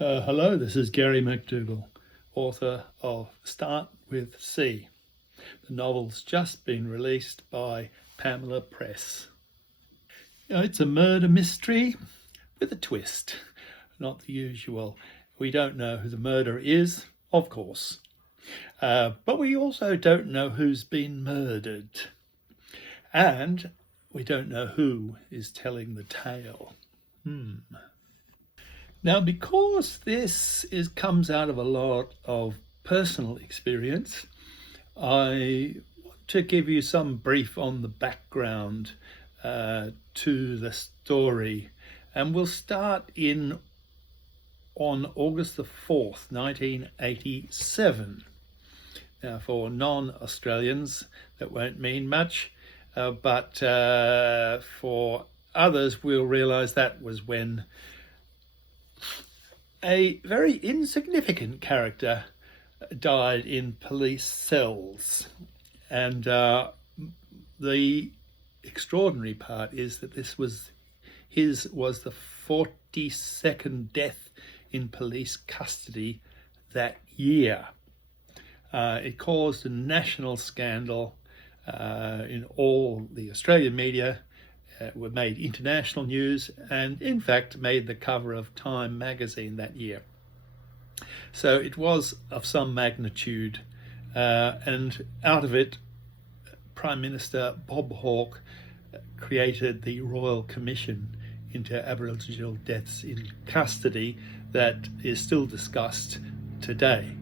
Hello, this is Gary McDougall, author of Start with C. The novel's just been released by Pamela Press. It's a murder mystery with a twist, not the usual. We don't know who the murderer is, of course, but we also don't know who's been murdered, and we don't know who is telling the tale. Now, because this comes out of a lot of personal experience, I want to give you some brief on the background to the story. And we'll start on August the 4th, 1987. Now, for non-Australians, that won't mean much, but for others, we'll realise that was when a very insignificant character died in police cells. And the extraordinary part is that his was the 42nd death in police custody that year. It caused a national scandal in all the Australian media. Were made international news and in fact made the cover of Time magazine that year. So it was of some magnitude, and out of it Prime Minister Bob Hawke created the Royal Commission into Aboriginal Deaths in Custody that is still discussed today.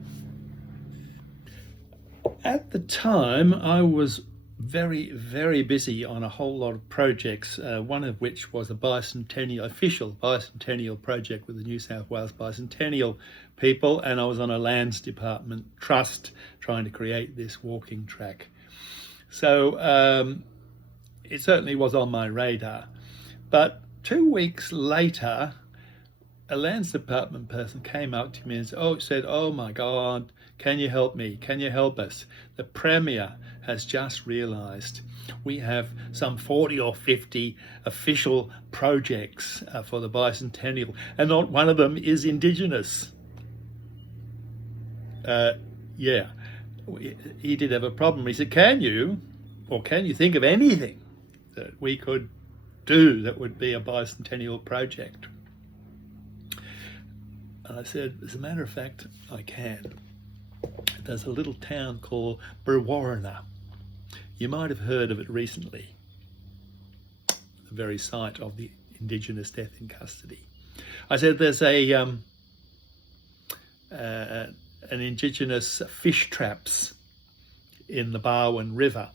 At the time I was very, very busy on a whole lot of projects, one of which was a official Bicentennial project with the New South Wales Bicentennial people, and I was on a Lands Department trust trying to create this walking track. So it certainly was on my radar. But 2 weeks later, a Lands Department person came up to me and said, "Oh my God, can you help me? Can you help us? The Premier has just realised we have some 40 or 50 official projects for the Bicentennial, and not one of them is Indigenous." Yeah, he did have a problem. He said, can you think of anything that we could do that would be a Bicentennial project? And I said, as a matter of fact, I can. There's a little town called Brewarrina. You might have heard of it recently, the very site of the Indigenous death in custody. I said there's an Indigenous fish traps in the Barwon River.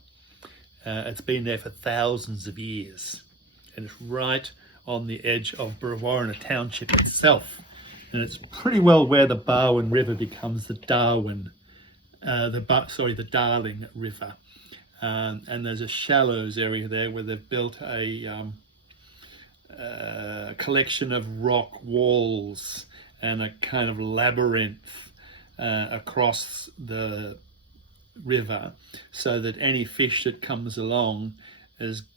It's been there for thousands of years, and it's right on the edge of Brewarrina Township itself. And it's pretty well where the Barwon River becomes the Darling River. And there's a shallows area there where they've built a collection of rock walls and a kind of labyrinth across the river, so that any fish that comes along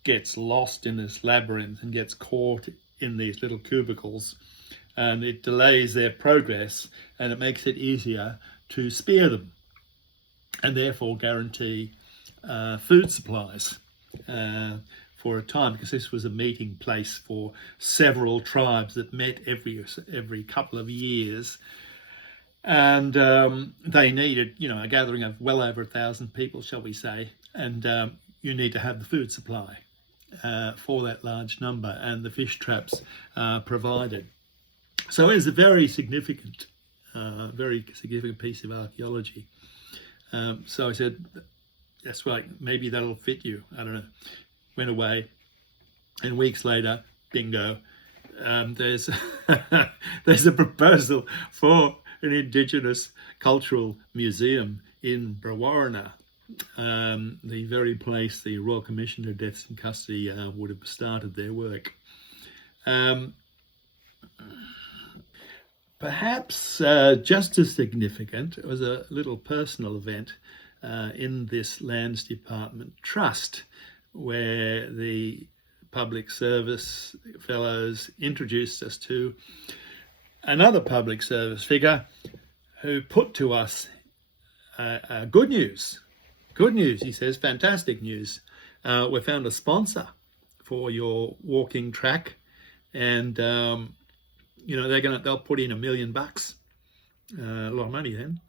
gets lost in this labyrinth and gets caught in these little cubicles. And it delays their progress, and it makes it easier to spear them, and therefore guarantee food supplies for a time, because this was a meeting place for several tribes that met every couple of years, and they needed, a gathering of well over 1,000 people, shall we say, and you need to have the food supply for that large number, and the fish traps provided. So it's a very significant piece of archaeology. So I said, that's right, maybe that'll fit you. I don't know. Went away, and weeks later, bingo, there's there's a proposal for an Indigenous cultural museum in Brewarrina, the very place the Royal Commission of Deaths in Custody would have started their work. Perhaps just as significant, it was a little personal event in this Lands Department trust, where the public service fellows introduced us to another public service figure who put to us good news. Good news, he says, fantastic news. We found a sponsor for your walking track, and you know, they'll put in $1 million, a lot of money then.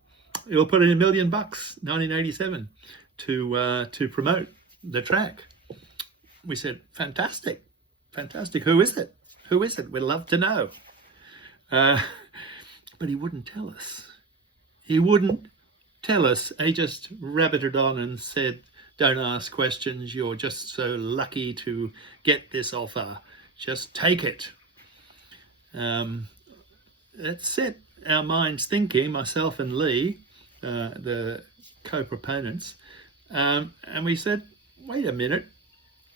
They'll put in $1 million, 1987, to promote the track. We said, fantastic, fantastic. Who is it? Who is it? We'd love to know. But he wouldn't tell us. He wouldn't tell us. He just rabbited on and said, don't ask questions. You're just so lucky to get this offer. Just take it. That set our minds thinking, myself and Lee, the co-proponents, and we said, wait a minute,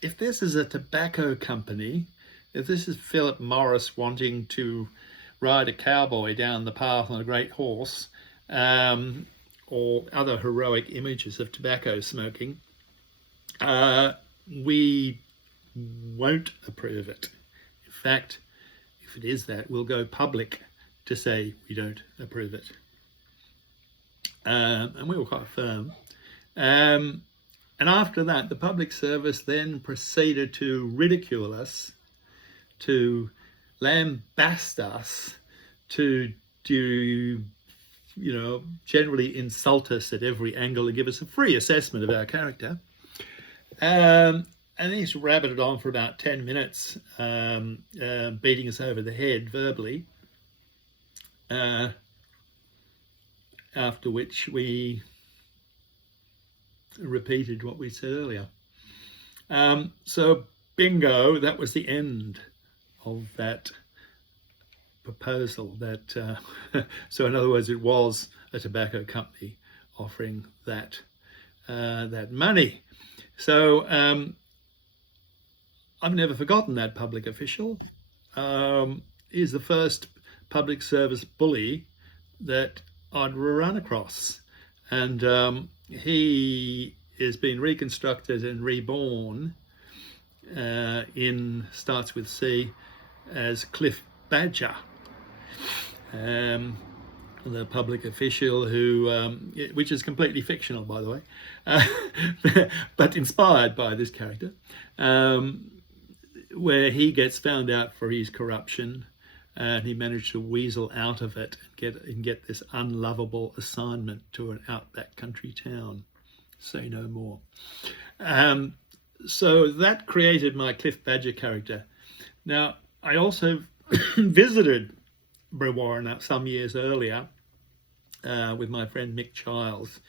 if this is a tobacco company, if this is Philip Morris wanting to ride a cowboy down the path on a great horse, or other heroic images of tobacco smoking, we won't approve it. In fact, if it is that, we'll go public to say we don't approve it. And we were quite firm. And after that, the public service then proceeded to ridicule us, to lambast us, to do, you know, generally insult us at every angle and give us a free assessment of our character. And he's rabbited on for about 10 minutes, beating us over the head verbally, after which we repeated what we said earlier. So bingo, that was the end of that proposal. That so in other words, it was a tobacco company offering that that money. So I've never forgotten that public official. He's the first public service bully that I'd run across, and he has been reconstructed and reborn in starts with C as Cliff Badger, the public official who, which is completely fictional, by the way, but inspired by this character, where he gets found out for his corruption, and he managed to weasel out of it and get this unlovable assignment to an outback country town. Say no more. So that created my Cliff Badger character. Now, I also visited Brewarrina some years earlier with my friend Mick Childs,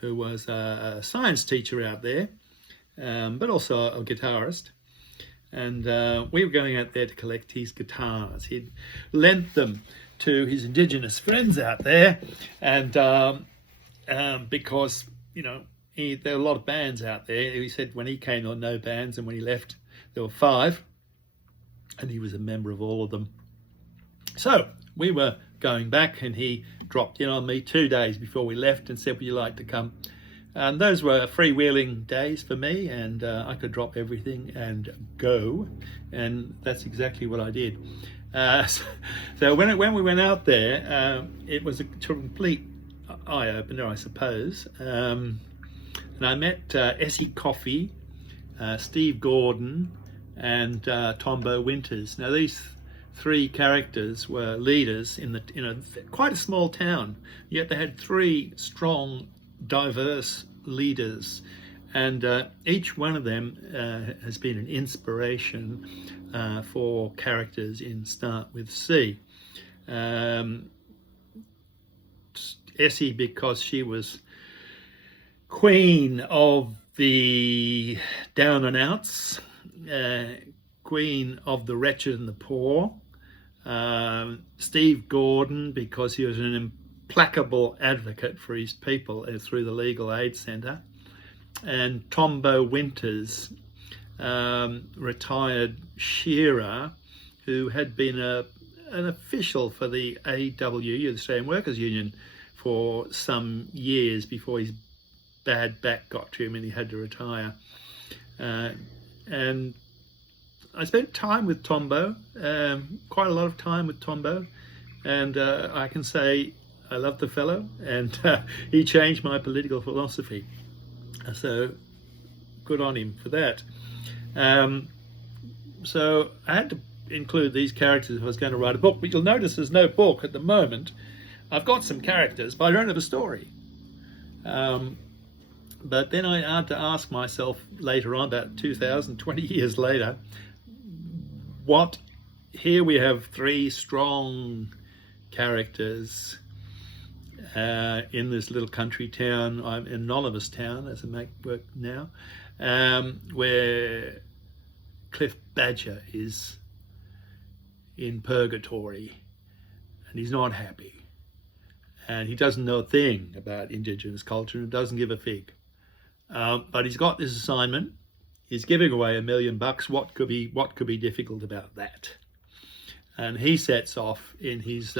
who was a science teacher out there, but also a guitarist. And we were going out there to collect his guitars. He'd lent them to his Indigenous friends out there, and because, you know, there were a lot of bands out there. He said when he came on, no bands, and when he left, there were 5, and he was a member of all of them. So we were going back, and he dropped in on me 2 days before we left and said, would you like to come? And those were freewheeling days for me, and I could drop everything and go, and that's exactly what I did. So when we went out there, it was a complete eye-opener, I suppose. And I met Essie Coffey, Steve Gordon, and Tombo Winters. Now these 3 characters were leaders in quite a small town, yet they had 3 strong, diverse leaders, and each one of them has been an inspiration for characters in Start with C. Essie, because she was queen of the down and outs, queen of the wretched and the poor. Steve Gordon, because he was an implacable advocate for his people through the Legal Aid Centre. And Tombo Winters, retired shearer who had been an official for the AWU, the Australian Workers Union, for some years before his bad back got to him and he had to retire. And I spent time with Tombo, quite a lot of time with Tombo. and I can say I love the fellow, and he changed my political philosophy. So good on him for that. So I had to include these characters if I was going to write a book, but you'll notice there's no book at the moment. I've got some characters, but I don't have a story. But then I had to ask myself later on, about 2020 years later, here we have 3 strong characters in this little country town. I'm in anonymous town, as I make work now, where Cliff Badger is in purgatory, and he's not happy, and he doesn't know a thing about Indigenous culture and doesn't give a fig. But he's got this assignment. He's giving away $1 million. What could be difficult about that? And he sets off in his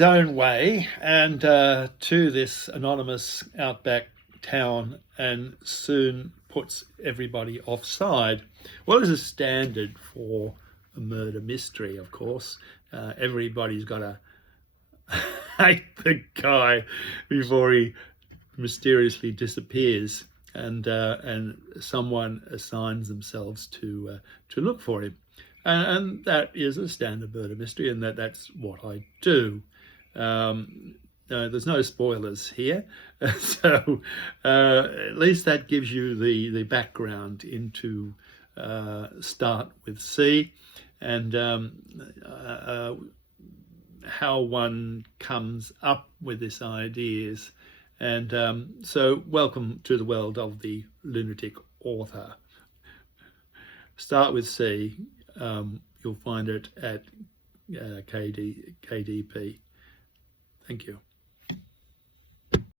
own way and to this anonymous outback town, and soon puts everybody offside. What is a standard for a murder mystery? Of course, everybody's got to hate the guy before he mysteriously disappears, and someone assigns themselves to look for him, and that is a standard murder mystery, and that's what I do. There's no spoilers here, so at least that gives you the background into Start with C, and how one comes up with these ideas. And so welcome to the world of the lunatic author. Start with C. You'll find it at KDP. Thank you.